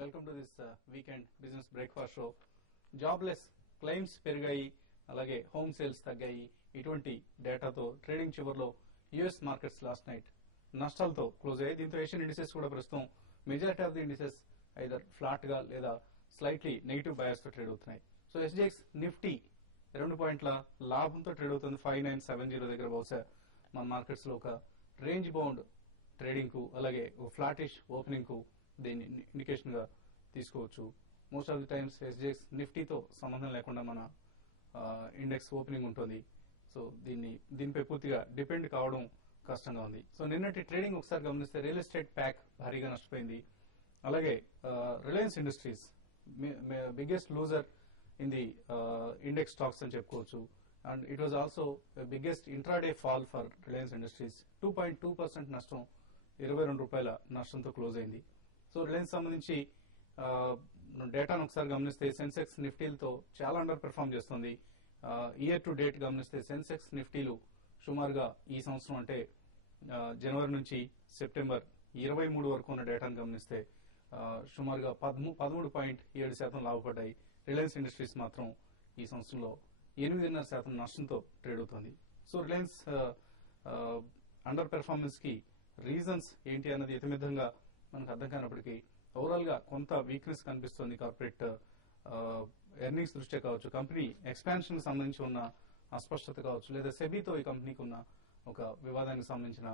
Welcome to this weekend business breakfast show. Jobless claims పెరిగాయి, అలాగే home sales తగ్గాయి. ఇటువంటి డేటాతో ట్రేడింగ్ చివరిలో యుఎస్ మార్కెట్స్ లాస్ట్ నైట్ నష్టాలతో క్లోజ్ అయ్యాయి. దీంతో ఏషియన్ ఇండిసెస్ కూడా ప్రస్తుతం majority of the indices either flat గా లేదా స్లైట్లీ నెగిటివ్ బయాస్ తో ట్రేడ్ అవుతున్నాయి. సో ఎస్జిఎక్స్ నిఫ్టీ 2 పాయింట్ల లాభంతో ట్రేడ్ అవుతుంది. 5970 దగ్గర బహుశా మన మార్కెట్స్ లో ఒక రేంజ్ బౌండ్ ట్రేడింగ్ కు అలాగే ఫ్లాటిష్ ఓపెనింగ్ కు దీన్ని ఇండికేషన్ గా తీసుకోవచ్చు. Most of the times SGX నిఫ్టీతో సంబంధం లేకుండా మన ఇండెక్స్ ఓపెనింగ్ ఉంటుంది. సో దీనిపై పూర్తిగా డిపెండ్ కావడం కష్టంగా ఉంది. సో నిన్నటి ట్రేడింగ్ ఒకసారి గమనిస్తే రియల్ ఎస్టేట్ ప్యాక్ భారీగా నష్టపోయింది. అలాగే Reliance industries biggest loser in the index stocks అని చెప్పుకోవచ్చు. And it was also biggest intraday fall for Reliance industries. 2.2% నష్టం, 22 రూపాయల నష్టంతో క్లోజ్ అయింది. సో రిలయన్స్ సంబంధించి డేటాను ఒకసారి గమనిస్తే సెన్సెక్స్ నిఫ్టీలతో చాలా అండర్ పెర్ఫార్మ్ చేస్తుంది. ఇయర్ టు డేట్ గమనిస్తే సెన్సెక్స్ నిఫ్టీలు సుమారుగా ఈ సంవత్సరం అంటే జనవరి నుంచి సెప్టెంబర్ 23 వరకు ఉన్న డేటాను గమనిస్తే సుమారుగా 13.7% లాభపడ్డాయి. రిలయన్స్ ఇండస్ట్రీస్ మాత్రం ఈ సంవత్సరంలో 8.5% నష్టంతో ట్రేడ్ అవుతుంది. సో రిలయన్స్ అండర్ పెర్ఫార్మెన్స్ కి రీజన్స్ ఏంటి అన్నది ఇతమితంగా మనకు అర్థం కానప్పటికీ ఓవరాల్ గా కొంత వీక్నెస్ కనిపిస్తుంది. కార్పొరేట్ ఎర్నింగ్స్ దృష్ట్యా కావచ్చు, కంపెనీ ఎక్స్పాన్షన్ సంబంధించి ఉన్న అస్పష్టత కావచ్చు, లేదా సెబీతో ఈ కంపెనీకి ఉన్న ఒక వివాదానికి సంబంధించిన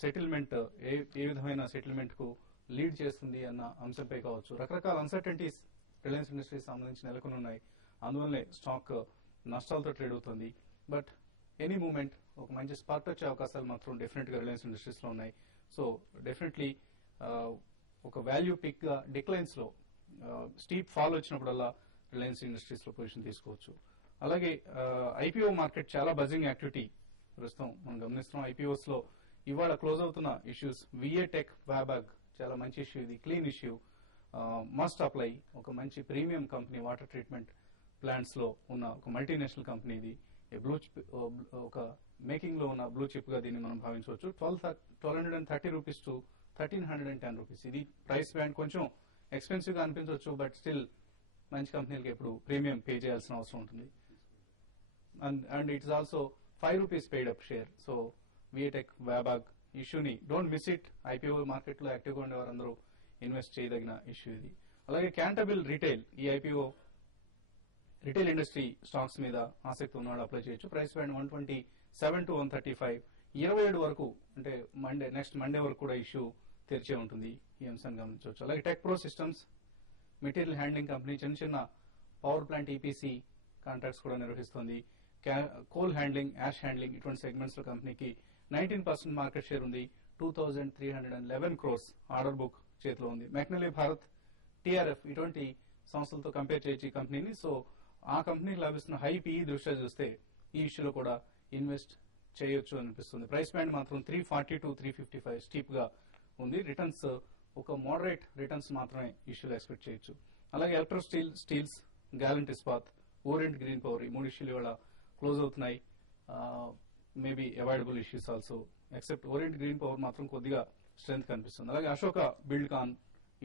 సెటిల్మెంట్ ఏ విధమైన సెటిల్మెంట్ కు లీడ్ చేస్తుంది అన్న అంశంపై కావచ్చు, రకరకాల అన్సర్టనిటీస్ రిలయన్స్ ఇండస్ట్రీస్ సంబంధించి నెలకొని ఉన్నాయి. అందువల్లనే స్టాక్ నష్టాలతో ట్రేడ్ అవుతుంది. బట్ ఎనీ మూమెంట్ ఒక మంచి స్పార్క్ వచ్చే అవకాశాలు మాత్రం డెఫినెట్ గా రిలయన్స్ ఇండస్ట్రీస్ లో ఉన్నాయి. సో డెఫినెట్లీ ఒక వాల్యూ పిక్ గా డిక్లైన్స్ లో స్టీప్ ఫాల్ వచ్చినప్పుడల్లా రిలయన్స్ ఇండస్ట్రీస్ లో పొజిషన్ తీసుకోవచ్చు. అలాగే ఐపీఓ మార్కెట్ చాలా బజింగ్ యాక్టివిటీ ప్రస్తుతం మనం గమనిస్తున్నాం. ఐపీఓస్ లో ఇవాళ క్లోజ్ అవుతున్న ఇష్యూస్ విఏ టెక్ వ్యాబాగ్ చాలా మంచి ఇష్యూ, ఇది క్లీన్ ఇష్యూ. మస్ట్ అప్లై ఒక మంచి premium company, water treatment plants లో ఉన్న ఒక మల్టీనేషనల్ కంపెనీ. ఇది ఒక మేకింగ్ లో ఉన్న బ్లూ చిప్ గా దీన్ని మనం భావించవచ్చు. 1230 రూపీస్ టు 1310 రూపీస్ ఇది ప్రైస్ బ్యాండ్. కొంచెం ఎక్స్పెన్సివ్ గా అనిపించవచ్చు, బట్ స్టిల్ మంచి కంపెనీలకి ఎప్పుడు ప్రీమియం పే చేయాల్సిన అవసరం ఉంటుంది. And it's also 5 rupees paid up share. So VA Tech Wabag ఇష్యూని don't miss it. IPO market లో యాక్టివ్ గా ఉండే వారందరూ ఇన్వెస్ట్ చేయదగిన ఇష్యూ ఇది. అలాగే క్యాంటబిల్ రిటైల్, ఈ ఐపీఓ రిటైల్ ఇండస్ట్రీ స్టాక్స్ మీద ఆసక్తి ఉన్నవాడు అప్లై చేయొచ్చు. Price band 127 to 135. 27 వరకు అంటే నెక్స్ట్ మండే వరకు కూడా ఇష్యూ తెరిచే ఉంటుంది. ఈ అంశాన్ని గమనించవచ్చు. అలాగే tech pro systems material handling company చిన్న చిన్న పవర్ ప్లాంట్ ఈపీసీ కాంట్రాక్ట్స్ కూడా నిర్వహిస్తుంది. కోల్ హ్యాండ్లింగ్, యాష్ హ్యాండ్లింగ్ ఇటువంటి సెగ్మెంట్స్ లో కంపెనీకి 19% మార్కెట్ షేర్ ఉంది. 2311 crores ఆర్డర్ బుక్ చేతిలో ఉంది. మెక్నలీ భారత్, టీఆర్ఎఫ్ ఇటువంటి సంస్థలతో కంపేర్ చేయొచ్చు ఈ కంపెనీని. సో ఆ కంపెనీకి లభిస్తున్న హై పీఈ దృష్ట్యా చూస్తే ఈ ఇష్యూలో కూడా ఇన్వెస్ట్ చేయొచ్చు అనిపిస్తుంది. ప్రైస్ బ్యాండ్ మాత్రం 340 టు 355 స్టీప్ గా ఉంది. రిటర్న్స్ ఒక మోడరేట్ రిటర్న్స్ మాత్రమే ఇష్యూలో ఎక్స్పెక్ట్ చేయొచ్చు. అలాగే Electro Steels, Gallantt Ispat, Orient Green Power ఈ 3 ఇష్యూలు ఇవాళ క్లోజ్ అవుతున్నాయి. Maybe avoidable issues also, except Orient Green Power మాత్రం కొద్దిగా స్ట్రెంత్ కనిపిస్తుంది. అలాగే అశోక బిల్డ్కాన్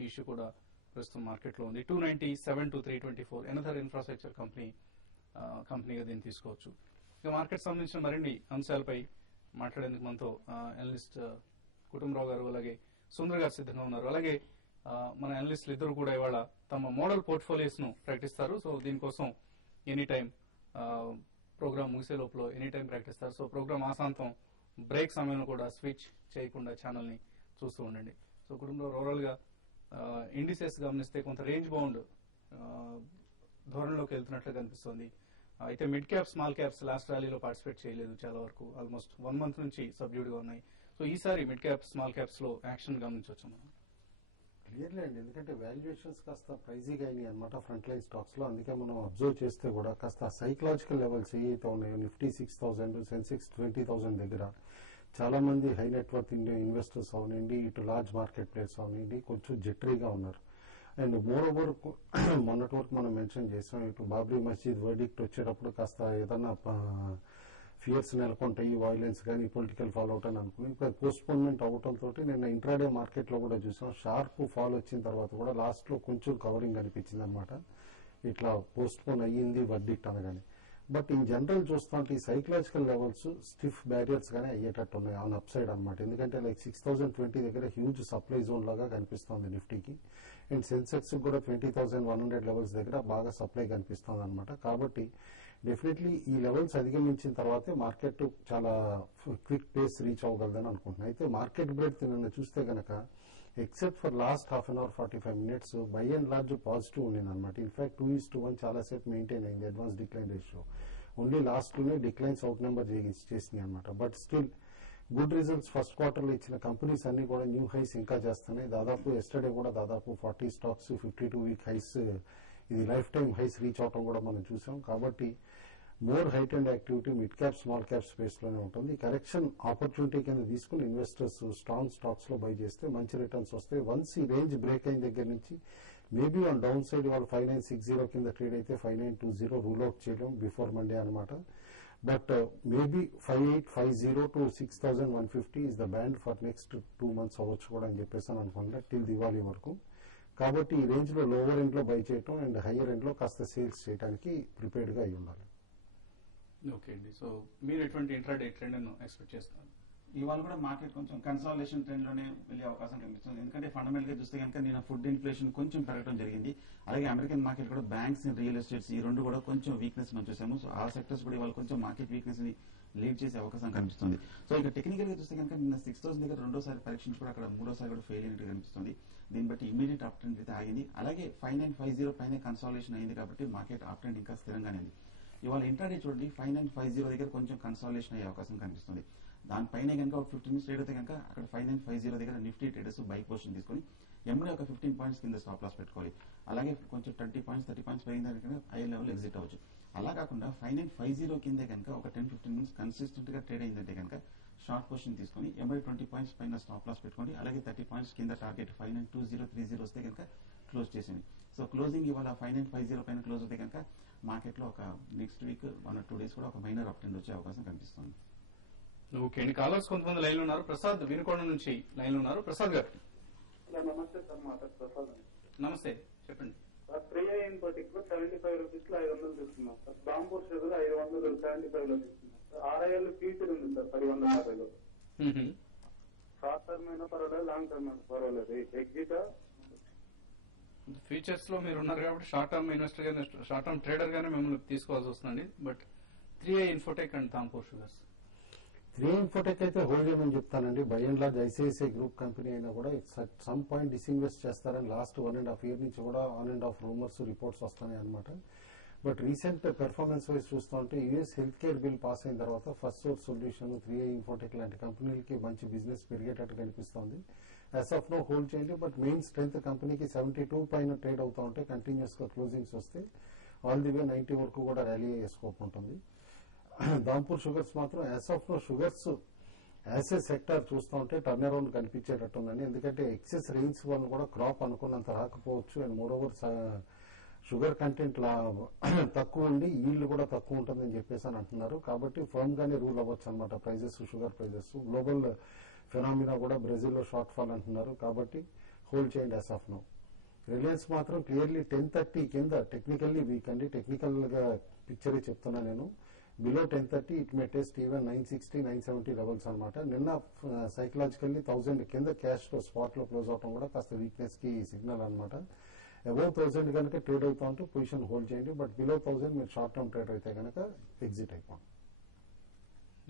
ఈ ఇష్యూ కూడా ప్రస్తుతం మార్కెట్ లో ఉంది. 297 టు 324 ఎనదర్ ఇన్ఫ్రాస్ట్రక్చర్ కంపెనీగా దీన్ని తీసుకోవచ్చు. ఇక మార్కెట్ సంబంధించిన మరిన్ని అంశాలపై మాట్లాడేందుకు మనతో అనలిస్ట్ కుటుంబరావు గారు అలాగే సుందర్ గారు సిద్ధంగా ఉన్నారు. అలాగే మన అనలిస్టులు ఇద్దరు కూడా ఇవాళ తమ మోడల్ పోర్ట్ఫోలియోస్ ను ప్రకటిస్తారు. సో దీనికోసం ఎనీ టైం ప్రోగ్రామ్ ముగిసే లోపల ఎనీ టైం ప్రకటిస్తారు. సో ప్రోగ్రామ్ ఆశాంతం బ్రేక్ సమయంలో కూడా స్విచ్ చేయకుండా ఛానల్ ని చూస్తూ ఉండండి. సో కుటుంబంలో ఓవరాల్ గా ఇండిసెస్ గమనిస్తే కొంత రేంజ్ బౌండ్ ధోరణిలోకి వెళ్తున్నట్లు కనిపిస్తోంది. అయితే mid cap, small caps last ర్యాలీలో పార్టిసిపేట్ చేయలేదు చాలా వరకు. ఆల్మోస్ట్ 1 month నుంచి సబ్డ్యూడ్ గా ఉన్నాయి. సో ఈసారి మిడ్ క్యాప్, స్మాల్ క్యాప్స్ లో యాక్షన్ గమనించవచ్చు మనం. క్లియర్లీ అండి, ఎందుకంటే వాల్యుయేషన్స్ కాస్త ప్రైజీగా అయినాయి అనమాట ఫ్రంట్ లైన్ స్టాక్స్ లో. అందుకే మనం అబ్జర్వ్ చేస్తే కూడా కాస్త సైకలాజికల్ లెవెల్స్ ఏవైతే ఉన్నాయో, నిఫ్టీ 6000, సెన్సెక్స్ 20,000 దగ్గర చాలా మంది హై నెట్వర్త్ ఇన్వెస్టర్స్ అవనండి, ఇటు లార్జ్ మార్కెట్ ప్లేయర్స్ అవనండి కొంచెం జెటరీగా ఉన్నారు. అండ్ మోర్ ఓవర్ మొన్నటి వరకు మనం మెన్షన్ చేసాం, ఇటు బాబ్రీ మస్జిద్ వర్డిక్ట్ వచ్చేటప్పుడు కాస్త ఏదన్నా ఫియర్స్ నెలకొంటాయి, వైలెన్స్ కానీ పొలిటికల్ ఫాల్ అవుట్ అని అనుకుని ఇప్పుడు పోస్ట్పోన్మెంట్ అవడంతో నిన్న ఇంట్రాడే మార్కెట్ లో కూడా చూసాం షార్ప్ ఫాల్ వచ్చిన తర్వాత కూడా లాస్ట్ లో కొంచెం కవరింగ్ అనిపించింది అనమాట. ఇట్లా పోస్ట్పోన్ అయ్యింది వర్డిక్ట్ అనగానే. బట్ ఇన్ జనరల్ చూస్తుంటే ఈ సైకలాజికల్ లెవెల్స్ స్టిఫ్ బ్యారియర్స్ గానే అయ్యేటట్టు ఉన్నాయి ఆన్ అప్ సైడ్ అనమాట. ఎందుకంటే లైక్ 6020 దగ్గర హ్యూజ్ సప్లై జోన్ లాగా కనిపిస్తోంది నిఫ్టీకి. అండ్ సెన్సెక్స్ కూడా 20,100 లెవెల్స్ దగ్గర బాగా సప్లై కనిపిస్తుంది అనమాట. కాబట్టి డెఫినెట్లీ ఈ లెవెల్స్ అధిగమించిన తర్వాతే మార్కెట్ చాలా క్విక్ పేస్ రీచ్ అవ్వగలదని అనుకుంటున్నాను. అయితే మార్కెట్ బ్రెడ్త్ నిన్న చూస్తే గనక except for last half an hour 45 minutes by and large positive ఉండింది అనమాట. ఇన్ఫాక్ట్ 2:1 చాలా సేపు మెయింటైన్ అయింది advance decline ratio. Only last లోనే డిక్లైన్స్ అవుట్ నెంబర్ చేసినాయి అనమాట. But still good results first quarter లో ఇచ్చిన కంపెనీస్ అన్ని కూడా న్యూ హైస్ ఇంకా చేస్తున్నాయి. దాదాపు ఎస్టర్డే కూడా దాదాపు 40 స్టాక్స్ 52 వీక్ హైస్, ఇది లైఫ్ టైమ్ హైస్ రీచ్ అవటం కూడా మనం చూసాం. కాబట్టి more height and activity mid cap small cap space లోనే ఉంటుంది. కరెక్షన్ ఆపర్చునిటీ కింద తీసుకుని ఇన్వెస్టర్స్ స్ట్రాంగ్ స్టాక్స్ లో బై చేస్తే మంచి రిటర్న్స్ వస్తాయి. వన్స్ ఈ రేంజ్ బ్రేక్ అయిన దగ్గర నుంచి మేబీ ఆన్ డౌన్ సైడ్ వాళ్ళు 5960 కింద ట్రేడ్ అయితే 5920 రూల్ అవుట్ చేయడం బిఫోర్ మండే అనమాట. But maybe 5850 to 6150 is the band for next 2 months అవ్వచ్చు కూడా అని చెప్పేసి అనుకుంటా టిల్ దివాళీ వరకు. కాబట్టి ఈ రేంజ్ లో లోవర్ ఎండ్ లో బై చేయటం అండ్ హయ్యర్ ఎండ్ లో కాస్త సేల్స్ చేయడానికి ప్రిపేర్డ్ గా అయి ఉండాలి. ఓకే అండి. సో మీరు ఎటువంటి ఇంట్రాడే ట్రెండ్ ఎక్స్పెక్ట్ చేస్తున్నారు? ఇవాళ కూడా మార్కెట్ కొంచెం కన్సాలిడేషన్ ట్రెండ్ లోనే వెళ్ళే అవకాశం కనిపిస్తుంది. ఎందుకంటే ఫండమెంటల్ గా చూస్తే కనుక నిన్న ఫుడ్ ఇన్ఫ్లేషన్ కొంచెం పెరగడం జరిగింది. అలాగే అమెరికన్ మార్కెట్ కూడా బ్యాంక్స్ అండ్ రియల్ ఎస్టేట్స్ ఈ రెండు కూడా కొంచెం వీక్నెస్ మనం చూసాము. సో ఆ సెక్టర్స్ కూడా ఇవాళ కొంచెం మార్కెట్ వీక్నెస్ ని లీడ్ చేసే అవకాశం కనిపిస్తుంది. సో ఇక టెక్నికల్ గా చూస్తే కనుక నిన్న 6000 దగ్గర రెండోసారి పరీక్షించి కూడా అక్కడ మూడోసారి కూడా ఫెయిల్ అయినట్టు కనిపిస్తుంది. దీన్ని బట్టి ఇమీడియట్ అప్ ట్రెండ్ అయితే ఆగింది. అలాగే 5950 పైన కన్సాలిడేషన్ అయింది కాబట్టి మార్కెట్ అప్ ట్రెండ్ ఇంకా స్థిరంగానే ఉంది. ఇవాళ ఇంట్రాడే చూడండి 5950 దగ్గర కొంచెం కన్సాలిడేషన్ అయ్యే అవకాశం కనిపిస్తుంది. దానిపైన కనుక ఒక 15 minutes ట్రేడ్ అయితే కనుక అక్కడ 5950 దగ్గర నిఫ్టీ ట్రేడర్స్ బై పొజిషన్ తీసుకుని ఎంబడే ఒక 15 points కింద స్టాప్ లాస్ పెట్టుకోవాలి. అలాగే కొంచెం 20 points 30 points పెరిగిన కనుక హై లెవెల్ ఎగ్జిట్ అవ్వచ్చు. అలా కాకుండా 5950 కింద కనుక ఒక 10-15 minutes కన్సిస్టెంట్ గా ట్రేడ్ అయిందంటే కనుక షార్ట్ పొజిషన్ తీసుకుని ఎంబడే 20 points పైన స్టాప్ లాస్ పెట్టుకోండి. అలాగే 30 points కింద టార్గెట్ 592030 వస్తే కనుక క్లోజ్ చేసింది. సో క్లోజింగ్ ఇవాళ 5950 పైన క్లోజ్ అయితే కనుక మార్కెట్ లో ఒక నెక్స్ట్ వీక్ 1 or 2 days కూడా ఒక మైనర్ అప్ ట్రెండ్ వచ్చే అవకాశం కనిపిస్తుంది. ఓకే అండి. కాలర్స్ కొంతమంది లైన్ లో ఉన్నారు. ప్రసాద్ వినుకొండ నుంచి లైన్ లో ఉన్నారు. ప్రసాద్ గారు నమస్తే సార్, మా పేరు ప్రసాద్. నమస్తే, చెప్పండి. Sir 3i in particular 75 rupees లో 500 తీసుకున్నాం సార్. బాంబూర్ షుగర్ 575 లో తీసుకున్నాం సార్. RIL ఫ్యూచర్ ఉంది సార్ 1050 లో. షార్ట్ టర్మ్ అయినా పర్వాలేదు, లాంగ్ టర్మ్ అయినా పర్వాలేదు. ఎగ్జిట్ ఫ్యూచర్స్ లో మీరు ఉన్నారు కాబట్టి షార్ట్ టర్మ్ ఇన్వెస్టర్ గానే, షార్ట్ టర్మ్ ట్రేడర్ గానే మిమ్మల్ని తీసుకోవాల్సి వస్తుందండి. But 3i Infotech and Dhampur sugars 3i Infotech అయితే హోల్డ్ చేయమని చెప్తానండి. By and large ICICI group company అయినా కూడా సమ్ పాయింట్ డిస్ఇన్వెస్ట్ చేస్తారని లాస్ట్ 1.5 year నుంచి కూడా on and off rumours reports వస్తున్నాయి అనమాట. బట్ రీసెంట్ పెర్ఫార్మెన్స్ వైజ్ చూస్తూ ఉంటే US health care bill pass అయిన తర్వాత first source solution 3i Infotech లాంటి కంపెనీలకి మంచి బిజినెస్ పెరిగేటట్టు కనిపిస్తోంది. యాజ్ ఆఫ్ నో హోల్డ్ చేయండి. బట్ మెయిన్ స్ట్రెంత్ కంపెనీకి 72 పైన ట్రేడ్ అవుతూ ఉంటే కంటిన్యూస్ గా క్లోజింగ్స్ వస్తే ఆల్ ది వే 90 వరకు కూడా ర్యాలీ అయ్యే స్కోప్ ఉంటుంది. దాంపూర్ షుగర్స్ మాత్రం as of now sugars as a sector చూస్తూ ఉంటే టర్న్ అరౌండ్ కనిపించేటట్టుందండి. ఎందుకంటే ఎక్సెస్ రెయిన్స్ వల్ల కూడా క్రాప్ అనుకున్నంత రాకపోవచ్చు. And more over sugar content తక్కువ ఉండి ఈల్డ్ కూడా తక్కువ ఉంటుందని చెప్పేసి అని అంటున్నారు. కాబట్టి ఫర్మ్ గానే రూల్ అవ్వచ్చు అనమాట prices, sugar prices. Global phenomena కూడా బ్రెజిల్లో షార్ట్ ఫాల్ అంటున్నారు. కాబట్టి హోల్డ్ చేయండి యాజ్ ఆఫ్ నో. రిలయన్స్ మాత్రం క్లియర్లీ 1030 కింద టెక్నికల్లీ వీక్ అండి. టెక్నికల్ గా పిక్చర్ చెప్తున్నా నేను. Below 1030 it may test even 960 970 levels అనమాట. నిన్న సైకలాజికల్లీ 1000 కింద క్యాష్ లో స్పాట్ లో క్లోజ్ అవడం కూడా కాస్త వీక్నెస్ కి సిగ్నల్ అనమాట. అబౌవ్ 1000 కనుక ట్రేడ్ అవుతా ఉంటే పొజిషన్ హోల్డ్ చేయండి. బట్ బిలో 1000 మీరు షార్ట్ టర్మ్ ట్రేడ్ అయితే కనుక ఎగ్జిట్ అయిపోండి.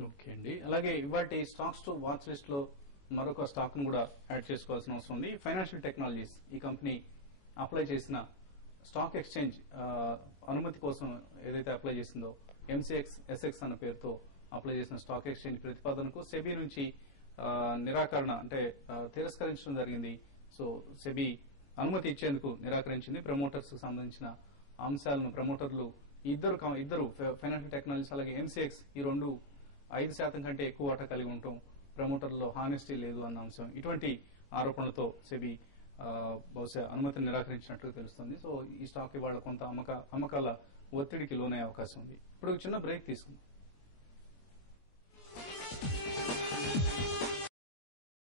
ఓకే అండి. అలాగే ఇవాటి స్టాక్స్ టు వాచ్ లిస్ట్ లో మరొక స్టాక్ ను కూడా యాడ్ చేసుకోవాల్సిన అవసరం ఉంది. ఫైనాన్షియల్ టెక్నాలజీస్ ఈ కంపెనీ అప్లై చేసిన స్టాక్ ఎక్స్చేంజ్ అనుమతి కోసం ఏదైతే అప్లై చేసిందో MCX అన్న పేరుతో అప్లై చేసిన స్టాక్ ఎక్స్చేంజ్ ప్రతిపాదనకు సెబీ నుంచి నిరాకరణ అంటే తిరస్కరించడం జరిగింది. సో సెబీ అనుమతి ఇచ్చేందుకు నిరాకరించింది. ప్రమోటర్స్ కు సంబంధించిన అంశాలను ప్రమోటర్లు ఇద్దరు ఫైనాన్షియల్ టెక్నాలజీస్ అలాగే MCX ఈ రెండు 5% కంటే ఎక్కువ వాటా కలిగి ఉండటం, ప్రమోటర్లలో హానెస్టీ లేదు అన్న అంశం, ఇటువంటి ఆరోపణలతో సెబీ బహుశా అనుమతిని నిరాకరించినట్లు తెలుస్తుంది. సో ఈ స్టాక్ ఇవాళ కొంత అమ్మకాల ఒత్తిడికి లోనయ్యే అవకాశం ఉంది. ఇప్పుడు చిన్న బ్రేక్ తీసుకుందాం.